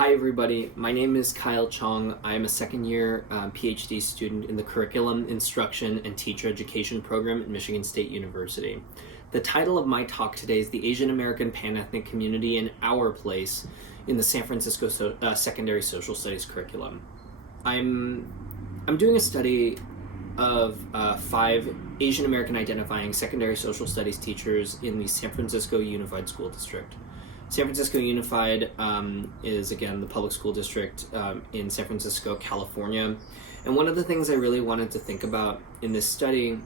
Hi everybody, my name is Kyle Chong. I'm a second year PhD student in the Curriculum, Instruction, and Teacher Education program at Michigan State University. The title of my talk today is The Asian American Panethnic Community and Our Place in the San Francisco Secondary Social Studies Curriculum. I'm doing a study of 5 Asian American identifying secondary social studies teachers in the San Francisco Unified School District. San Francisco Unified is, again, the public school district in San Francisco, California. And one of the things I really wanted to think about in this study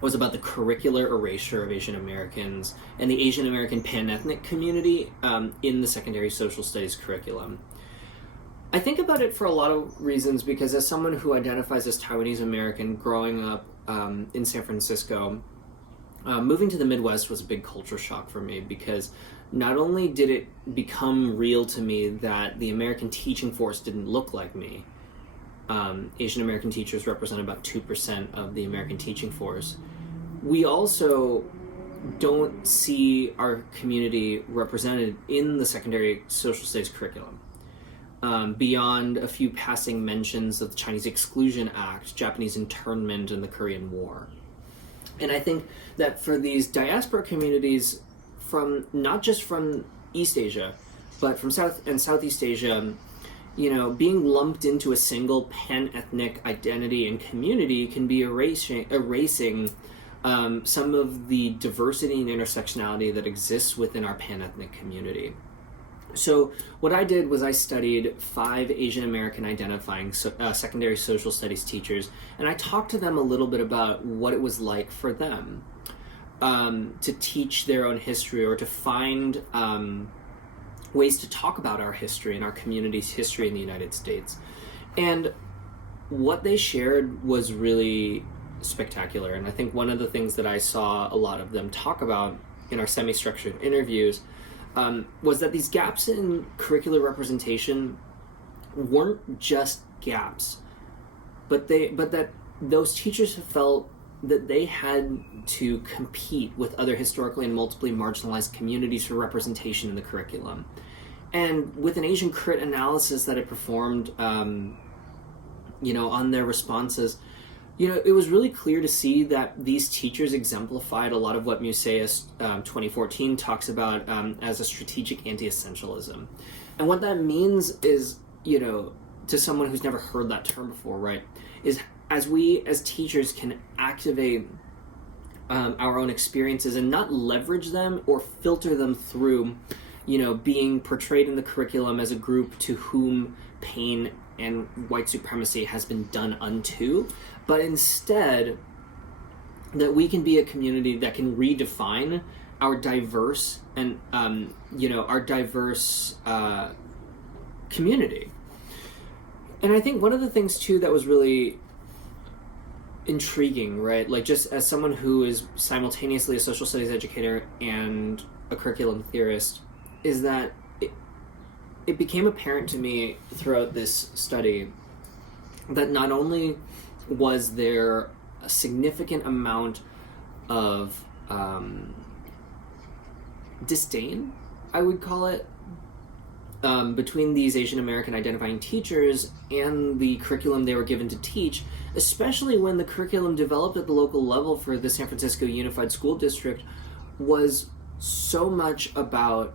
was about the curricular erasure of Asian Americans and the Asian American panethnic community in the secondary social studies curriculum. I think about it for a lot of reasons because as someone who identifies as Taiwanese American growing up in San Francisco, moving to the Midwest was a big culture shock for me because not only did it become real to me that the American teaching force didn't look like me. Asian American teachers represent about 2% of the American teaching force. We also don't see our community represented in the secondary social studies curriculum. Beyond a few passing mentions of the Chinese Exclusion Act, Japanese internment, and the Korean War. And I think that for these diaspora communities, from not just from East Asia, but from South and Southeast Asia, being lumped into a single pan-ethnic identity and community can be erasing some of the diversity and intersectionality that exists within our pan-ethnic community. So what I did was I studied 5 Asian American identifying secondary social studies teachers, and I talked to them a little bit about what it was like for them to teach their own history or to find ways to talk about our history and our community's history in the United States. And what they shared was really spectacular. And I think one of the things that I saw a lot of them talk about in our semi-structured interviews was that these gaps in curricular representation weren't just gaps, but that those teachers felt that they had to compete with other historically and multiply marginalized communities for representation in the curriculum. And with an AsianCrit analysis that I performed, on their responses, it was really clear to see that these teachers exemplified a lot of what Musaeus 2014 talks about as a strategic anti-essentialism. And what that means is, to someone who's never heard that term before, right, is as we as teachers can activate our own experiences and not leverage them or filter them through, being portrayed in the curriculum as a group to whom pain and white supremacy has been done unto, but instead that we can be a community that can redefine our diverse and our diverse community. And I think one of the things too that was really intriguing, right, like just as someone who is simultaneously a social studies educator and a curriculum theorist, is that it became apparent to me throughout this study that not only was there a significant amount of disdain, I would call it, between these Asian American identifying teachers and the curriculum they were given to teach, especially when the curriculum developed at the local level for the San Francisco Unified School District was so much about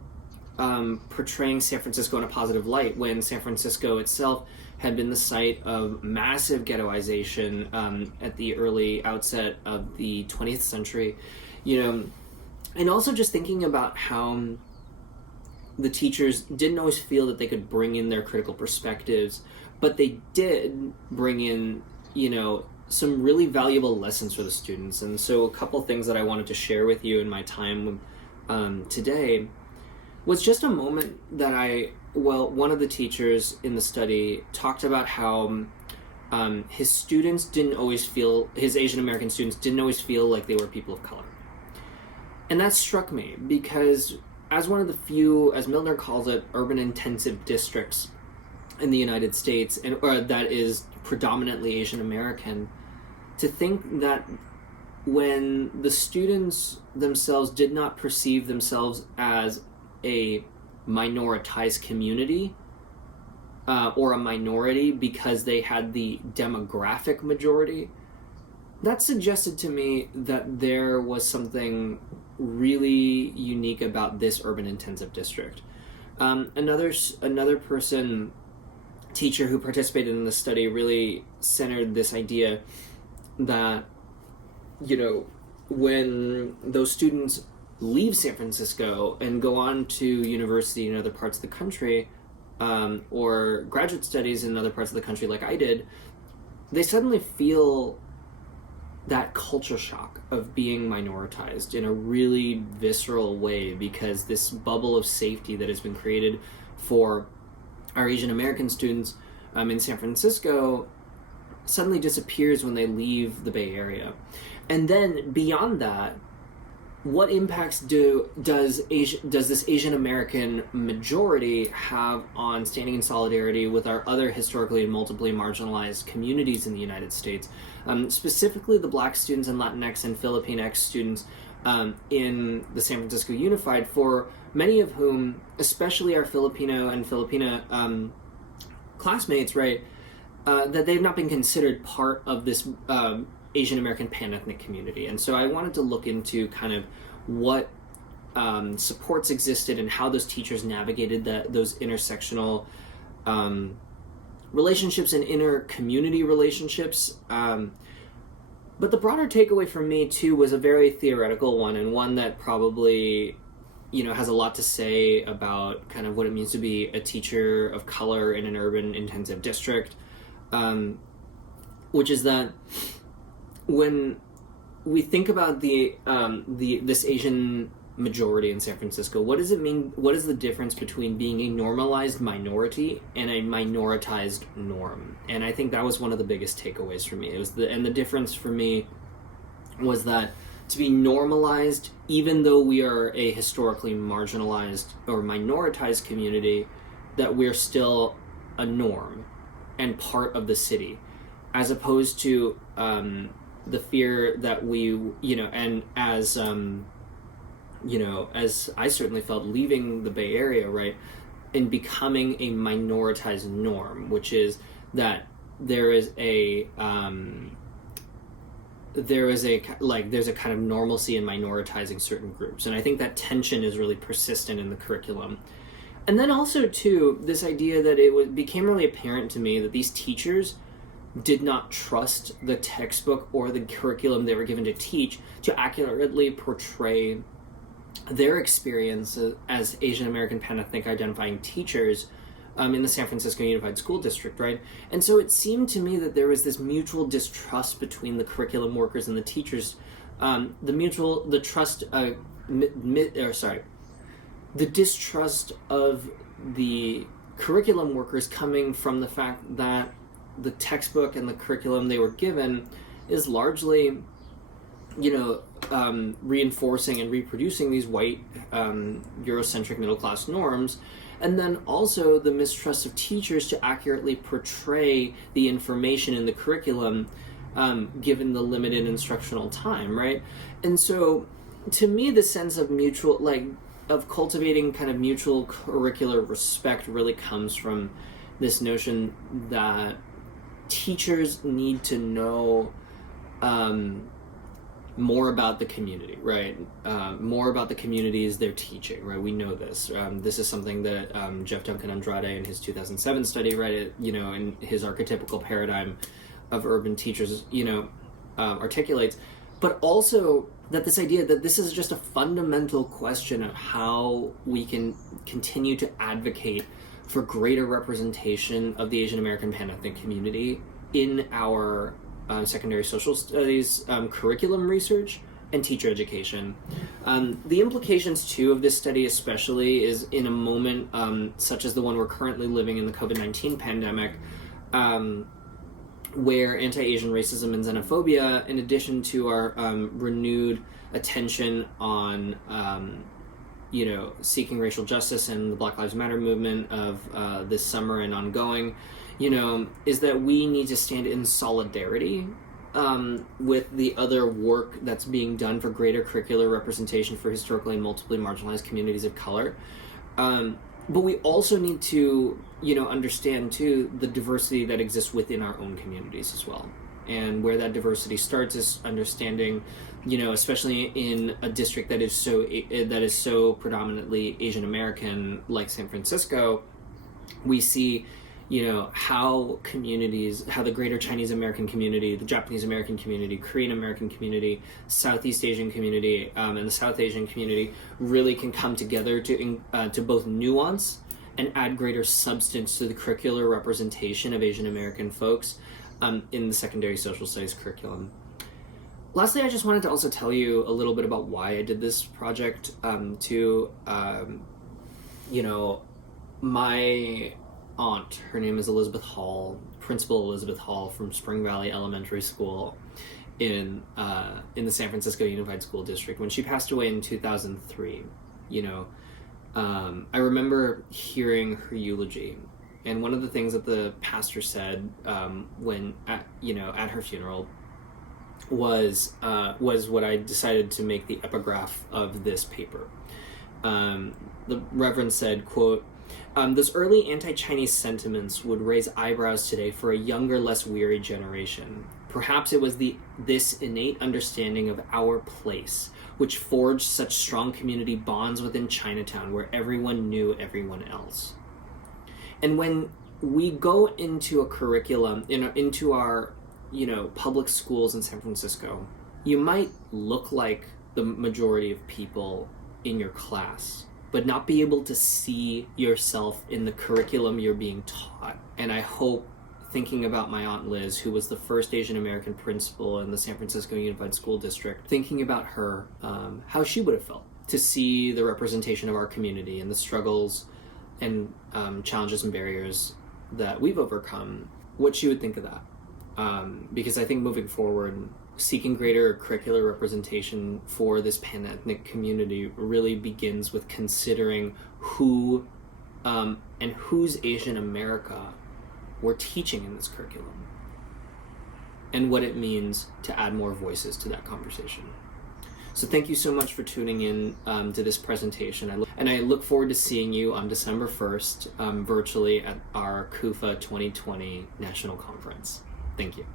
portraying San Francisco in a positive light, when San Francisco itself had been the site of massive ghettoization at the early outset of the 20th century, and also just thinking about how the teachers didn't always feel that they could bring in their critical perspectives, but they did bring in, some really valuable lessons for the students. And so a couple things that I wanted to share with you in my time today was just a moment that one of the teachers in the study talked about how his students his Asian American students didn't always feel like they were people of color. And that struck me because as one of the few, as Milner calls it, urban intensive districts in the United States, or that is predominantly Asian American, to think that when the students themselves did not perceive themselves as a minoritized community, or a minority because they had the demographic majority, that suggested to me that there was something really unique about this urban intensive district. Another teacher who participated in this study really centered this idea that, when those students leave San Francisco and go on to university in other parts of the country, or graduate studies in other parts of the country like I did, they suddenly feel that culture shock of being minoritized in a really visceral way, because this bubble of safety that has been created for our Asian American students in San Francisco suddenly disappears when they leave the Bay Area. And then beyond that, what impacts does this Asian American majority have on standing in solidarity with our other historically and multiply marginalized communities in the United States, specifically the Black students and Latinx and Filipinx students in the San Francisco Unified, for many of whom, especially our Filipino and Filipina classmates, right, that they've not been considered part of this Asian American panethnic community. And so I wanted to look into kind of what supports existed and how those teachers navigated those intersectional relationships and inter-community relationships. But the broader takeaway for me, too, was a very theoretical one, and one that probably, has a lot to say about kind of what it means to be a teacher of color in an urban intensive district, which is that when we think about this Asian majority in San Francisco, what does it mean? What is the difference between being a normalized minority and a minoritized norm? And I think that was one of the biggest takeaways for me. The difference for me was that to be normalized, even though we are a historically marginalized or minoritized community, that we're still a norm and part of the city, as opposed to the fear that we, and as I certainly felt leaving the Bay Area, right, and becoming a minoritized norm, which is that there's a kind of normalcy in minoritizing certain groups. And I think that tension is really persistent in the curriculum. And then also, too, this idea that became really apparent to me that these teachers did not trust the textbook or the curriculum they were given to teach to accurately portray their experience as Asian American panethnic identifying teachers in the San Francisco Unified School District, right? And so it seemed to me that there was this mutual distrust between the curriculum workers and the teachers, the distrust of the curriculum workers coming from the fact that the textbook and the curriculum they were given is largely, reinforcing and reproducing these white Eurocentric middle-class norms, and then also the mistrust of teachers to accurately portray the information in the curriculum given the limited instructional time, right? And so, to me, the sense of of cultivating kind of mutual curricular respect really comes from this notion that teachers need to know more about the community, right? More about the communities they're teaching, right? We know this. This is something that Jeff Duncan Andrade in his 2007 study, right, in his archetypical paradigm of urban teachers, articulates. But also that this idea that this is just a fundamental question of how we can continue to advocate for greater representation of the Asian American panethnic community in our secondary social studies curriculum research and teacher education. The implications, too, of this study especially is in a moment such as the one we're currently living in, the COVID-19 pandemic, where anti-Asian racism and xenophobia, in addition to our renewed attention on seeking racial justice and the Black Lives Matter movement of this summer and ongoing, is that we need to stand in solidarity with the other work that's being done for greater curricular representation for historically and multiply marginalized communities of color. But we also need to, understand too the diversity that exists within our own communities as well. And where that diversity starts is understanding, especially in a district that is so predominantly Asian American, like San Francisco, we see, how the greater Chinese American community, the Japanese American community, Korean American community, Southeast Asian community, and the South Asian community really can come together to both nuance and add greater substance to the curricular representation of Asian American folks in the secondary social studies curriculum. Lastly, I just wanted to also tell you a little bit about why I did this project. My aunt, her name is Elizabeth Hall, Principal Elizabeth Hall from Spring Valley Elementary School in the San Francisco Unified School District. When she passed away in 2003, I remember hearing her eulogy, and one of the things that the pastor said when at her funeral was what I decided to make the epigraph of this paper. The Reverend said, quote, "Those early anti-Chinese sentiments would raise eyebrows today for a younger, less weary generation. Perhaps it was this innate understanding of our place which forged such strong community bonds within Chinatown where everyone knew everyone else." And when we go into a curriculum, into our, public schools in San Francisco, you might look like the majority of people in your class, but not be able to see yourself in the curriculum you're being taught. And I hope, thinking about my Aunt Liz, who was the first Asian American principal in the San Francisco Unified School District, thinking about her, how she would have felt to see the representation of our community and the struggles and challenges and barriers that we've overcome, what she would think of that. Because I think moving forward, seeking greater curricular representation for this panethnic community really begins with considering who and whose Asian America we're teaching in this curriculum, and what it means to add more voices to that conversation. So thank you so much for tuning in to this presentation. And I look forward to seeing you on December 1st virtually at our CUFA 2020 National Conference. Thank you.